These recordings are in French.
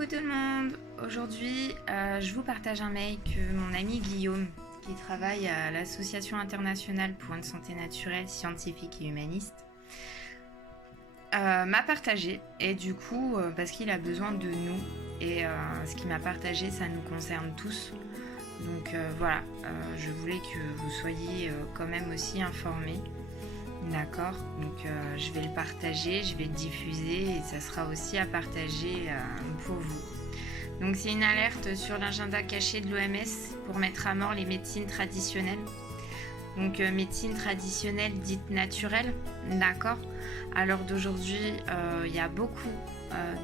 Coucou tout le monde. Aujourd'hui, je vous partage un mail que mon ami Guillaume, qui travaille à l'Association internationale pour une santé naturelle, scientifique et humaniste, m'a partagé. Et du coup, parce qu'il a besoin de nous, et ce qu'il m'a partagé, ça nous concerne tous. Donc voilà, je voulais que vous soyez quand même aussi informés. D'accord, donc je vais le partager, je vais le diffuser et ça sera aussi à partager pour vous. Donc c'est une alerte sur l'agenda caché de l'OMS pour mettre à mort les médecines traditionnelles. Donc médecine traditionnelle dite naturelle, d'accord. À l'heure d'aujourd'hui, il y a beaucoup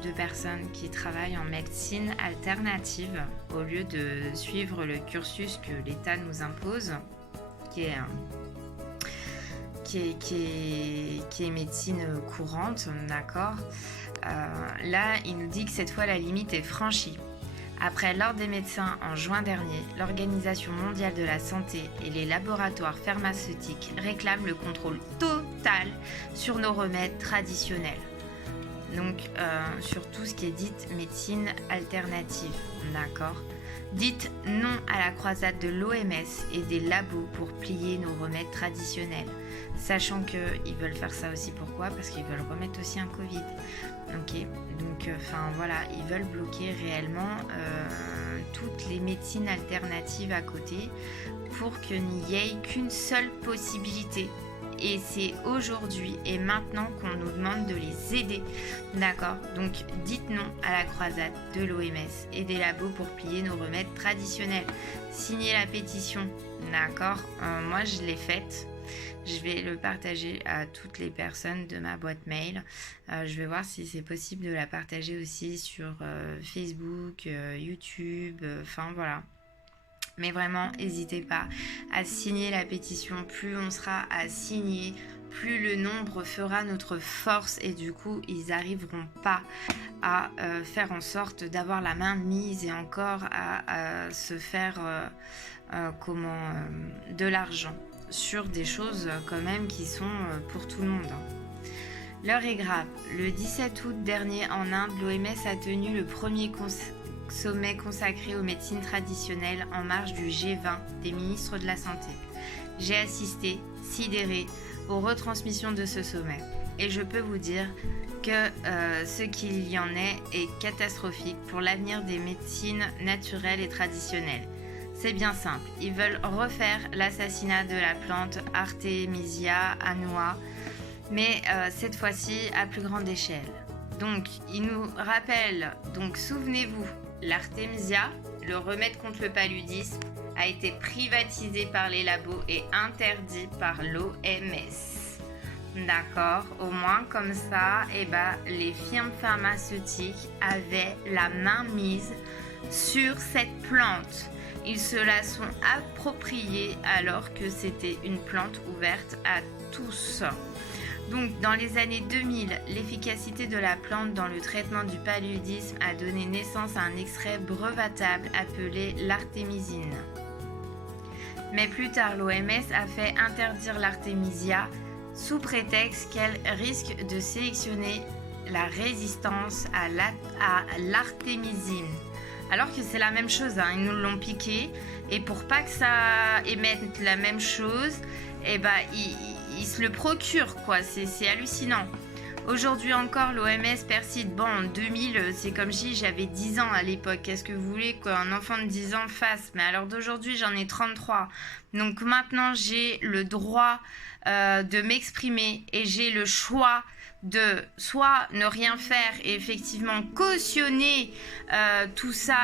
de personnes qui travaillent en médecine alternative au lieu de suivre le cursus que l'État nous impose, qui est médecine courante, d'accord. Là, il nous dit que cette fois, la limite est franchie. Après l'Ordre des médecins en juin dernier, l'Organisation mondiale de la santé et les laboratoires pharmaceutiques réclament le contrôle total sur nos remèdes traditionnels. Donc, sur tout ce qui est dite médecine alternative, d'accord. Dites non à la croisade de l'OMS et des labos pour plier nos remèdes traditionnels. Sachant qu'ils veulent faire ça aussi, pourquoi ? Parce qu'ils veulent remettre aussi un Covid. Ok, donc voilà, ils veulent bloquer réellement toutes les médecines alternatives à côté pour qu'il n'y ait qu'une seule possibilité. Et c'est aujourd'hui et maintenant qu'on nous demande de les aider, d'accord. Donc dites non à la croisade de l'OMS et des labos pour plier nos remèdes traditionnels. Signez la pétition, d'accord. Moi je l'ai faite. Je vais le partager à toutes les personnes de ma boîte mail. Je vais voir si c'est possible de la partager aussi sur Facebook, YouTube, voilà. Mais vraiment, n'hésitez pas à signer la pétition. Plus on sera à signer, plus le nombre fera notre force. Et du coup, ils n'arriveront pas à faire en sorte d'avoir la main mise et encore à se faire de l'argent sur des choses quand même qui sont pour tout le monde. L'heure est grave. Le 17 août dernier en Inde, l'OMS a tenu le premier sommet consacré aux médecines traditionnelles en marge du G20 des ministres de la Santé. J'ai assisté, sidéré, aux retransmissions de ce sommet. Et je peux vous dire que ce qu'il y en est catastrophique pour l'avenir des médecines naturelles et traditionnelles. C'est bien simple, ils veulent refaire l'assassinat de la plante Artemisia annua, mais cette fois-ci à plus grande échelle. Donc, ils nous rappellent, souvenez-vous, l'Artemisia, le remède contre le paludisme, a été privatisé par les labos et interdit par l'OMS. D'accord, au moins comme ça, les firmes pharmaceutiques avaient la main mise sur cette plante. Ils se la sont appropriée alors que c'était une plante ouverte à tous. Donc, dans les années 2000, l'efficacité de la plante dans le traitement du paludisme a donné naissance à un extrait brevetable appelé l'artémisine. Mais plus tard, l'OMS a fait interdire l'artémisia sous prétexte qu'elle risque de sélectionner la résistance à l'artémisine. Alors que c'est la même chose, ils nous l'ont piqué et pour pas que ça émette la même chose, ils se le procurent, quoi. C'est hallucinant. Aujourd'hui encore, l'OMS persiste. Bon, en 2000, c'est comme si j'avais 10 ans à l'époque. Qu'est-ce que vous voulez qu'un enfant de 10 ans fasse ? Mais à l'heure d'aujourd'hui, j'en ai 33. Donc maintenant, j'ai le droit de m'exprimer et j'ai le choix de soit ne rien faire et effectivement cautionner tout ça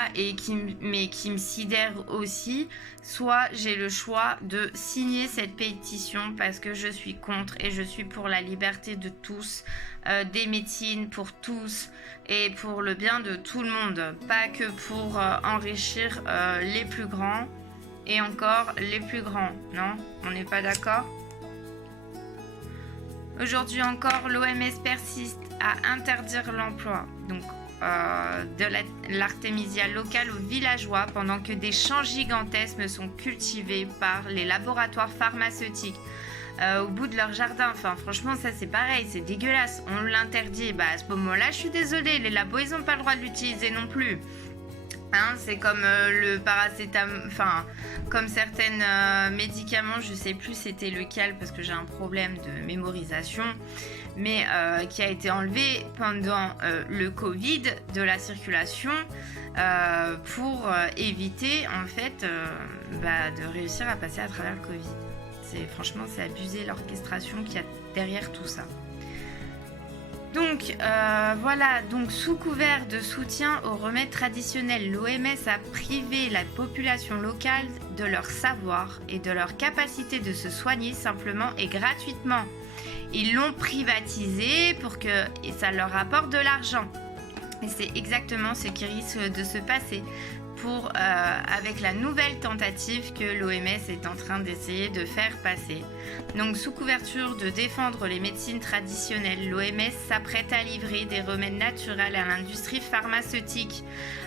mais qui me sidère aussi, soit j'ai le choix de signer cette pétition parce que je suis contre et je suis pour la liberté de tous, des médecines pour tous et pour le bien de tout le monde, pas que pour enrichir les plus grands et encore les plus grands, non ? On n'est pas d'accord ? Aujourd'hui encore, l'OMS persiste à interdire l'emploi de l'artémisia locale aux villageois pendant que des champs gigantesques sont cultivés par les laboratoires pharmaceutiques. au bout de leur jardin. Enfin, franchement, ça c'est pareil, c'est dégueulasse. On l'interdit. Bah, à ce moment-là, je suis désolée, les labos, ils n'ont pas le droit de l'utiliser non plus. Hein, c'est comme le paracétamol, enfin, comme certains médicaments, je sais plus c'était lequel parce que j'ai un problème de mémorisation, mais qui a été enlevé pendant le Covid de la circulation pour éviter en fait de réussir à passer à travers le Covid. Franchement, c'est abusé l'orchestration qu'il y a derrière tout ça. Donc voilà, donc sous couvert de soutien aux remèdes traditionnels, l'OMS a privé la population locale de leur savoir et de leur capacité de se soigner simplement et gratuitement. Ils l'ont privatisé pour que ça leur rapporte de l'argent. Et c'est exactement ce qui risque de se passer avec la nouvelle tentative que l'OMS est en train d'essayer de faire passer. Donc, sous couverture de défendre les médecines traditionnelles, l'OMS s'apprête à livrer des remèdes naturels à l'industrie pharmaceutique.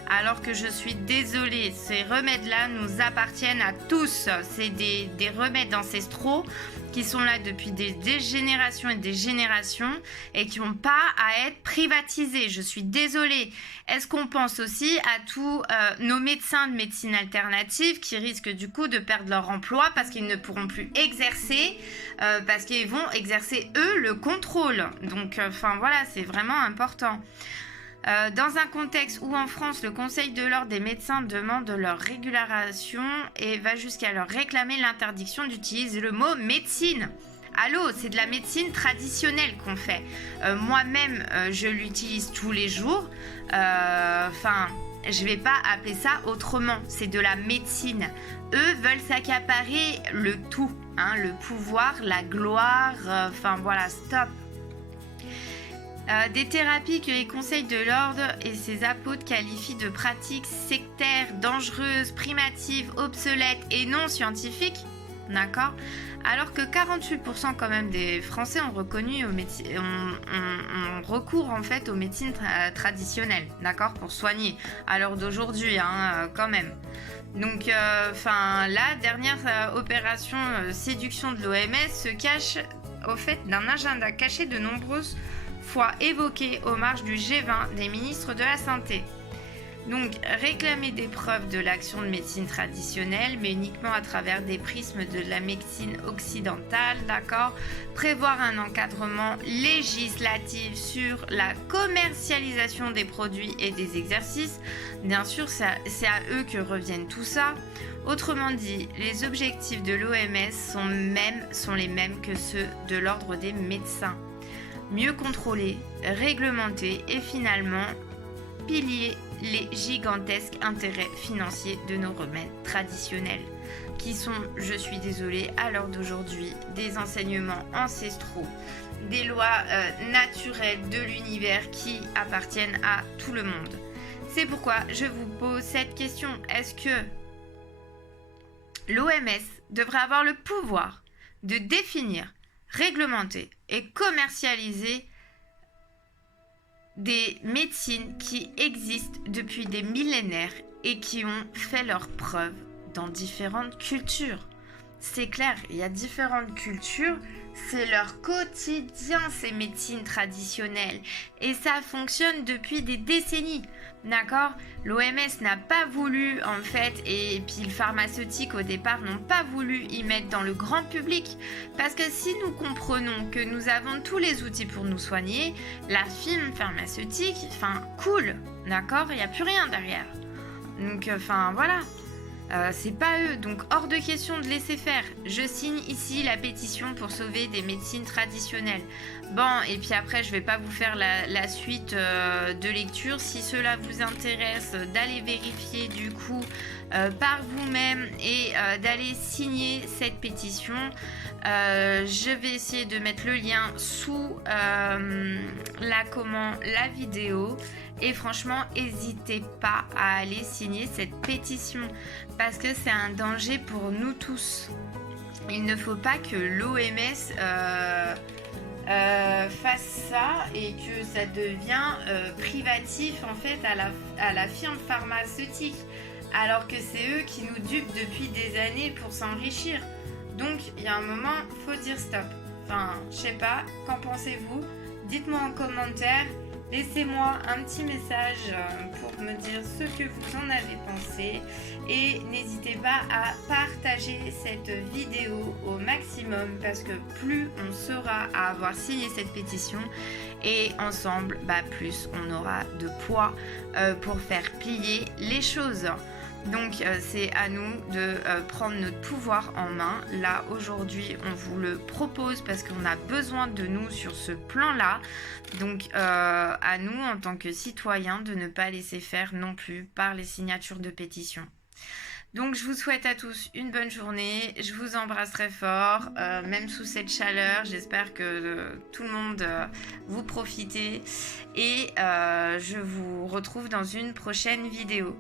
Alors que je suis désolée, ces remèdes-là nous appartiennent à tous. C'est des remèdes ancestraux qui sont là depuis des générations et des générations et qui n'ont pas à être privatisés. Je suis désolée. Est-ce qu'on pense aussi à tous nos médecins de médecine alternative qui risquent du coup de perdre leur emploi parce qu'ils ne pourront plus exercer, parce qu'ils vont exercer eux le contrôle. Donc voilà, c'est vraiment important. Dans un contexte où en France, le Conseil de l'ordre des médecins demande leur régularisation et va jusqu'à leur réclamer l'interdiction d'utiliser le mot médecine. Allô, c'est de la médecine traditionnelle qu'on fait. Moi-même, je l'utilise tous les jours. Je vais pas appeler ça autrement. C'est de la médecine. Eux veulent s'accaparer le tout, hein, le pouvoir, la gloire. Stop. Des thérapies que les conseils de l'ordre et ses apôtres qualifient de pratiques sectaires, dangereuses, primitives, obsolètes et non scientifiques, d'accord ? Alors que 48% quand même des Français ont recours en fait aux médecines traditionnelles, d'accord, pour soigner à l'heure d'aujourd'hui, quand même. Donc, la dernière opération séduction de l'OMS se cache au fait d'un agenda caché de nombreuses fois évoqué aux marges du G20 des ministres de la Santé. Donc, réclamer des preuves de l'action de médecine traditionnelle, mais uniquement à travers des prismes de la médecine occidentale, d'accord ? Prévoir un encadrement législatif sur la commercialisation des produits et des exercices. Bien sûr, c'est à eux que reviennent tout ça. Autrement dit, les objectifs de l'OMS sont les mêmes que ceux de l'ordre des médecins. Mieux contrôler, réglementer et finalement piller les gigantesques intérêts financiers de nos remèdes traditionnels, qui sont, je suis désolée, à l'heure d'aujourd'hui, des enseignements ancestraux, des lois naturelles de l'univers qui appartiennent à tout le monde. C'est pourquoi je vous pose cette question. Est-ce que l'OMS devrait avoir le pouvoir de définir, réglementer et commercialiser des médecines qui existent depuis des millénaires et qui ont fait leurs preuves dans différentes cultures? C'est clair, il y a différentes cultures, c'est leur quotidien ces médecines traditionnelles et ça fonctionne depuis des décennies, d'accord ? L'OMS n'a pas voulu en fait, et puis le pharmaceutique au départ n'ont pas voulu y mettre dans le grand public parce que si nous comprenons que nous avons tous les outils pour nous soigner, la firme pharmaceutique, cool, d'accord ? Il n'y a plus rien derrière. Donc voilà. C'est pas eux, donc hors de question de laisser faire. Je signe ici la pétition pour sauver des médecines traditionnelles. Bon, et puis après, je vais pas vous faire la suite de lecture. Si cela vous intéresse, d'aller vérifier du coup par vous-même et d'aller signer cette pétition. Je vais essayer de mettre le lien sous la vidéo. Et franchement, n'hésitez pas à aller signer cette pétition parce que c'est un danger pour nous tous. Il ne faut pas que l'OMS fasse ça et que ça devient privatif en fait à la firme pharmaceutique alors que c'est eux qui nous dupent depuis des années pour s'enrichir. Donc il y a un moment, faut dire stop. Enfin, je sais pas, qu'en pensez-vous? Dites-moi en commentaire, laissez-moi un petit message pour me dire ce que vous en avez pensé et n'hésitez pas à partager cette vidéo au maximum parce que plus on sera à avoir signé cette pétition et ensemble, plus on aura de poids pour faire plier les choses. Donc c'est à nous de prendre notre pouvoir en main. Là aujourd'hui on vous le propose parce qu'on a besoin de nous sur ce plan-là. Donc à nous en tant que citoyens de ne pas laisser faire non plus par les signatures de pétition. Donc je vous souhaite à tous une bonne journée, je vous embrasse très fort, même sous cette chaleur, j'espère que tout le monde vous profitez et je vous retrouve dans une prochaine vidéo.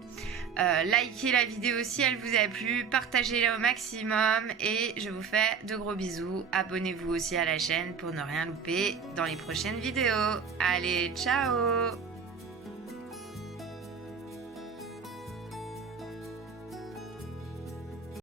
Likez la vidéo si elle vous a plu, partagez-la au maximum et je vous fais de gros bisous. Abonnez-vous aussi à la chaîne pour ne rien louper dans les prochaines vidéos. Allez, ciao!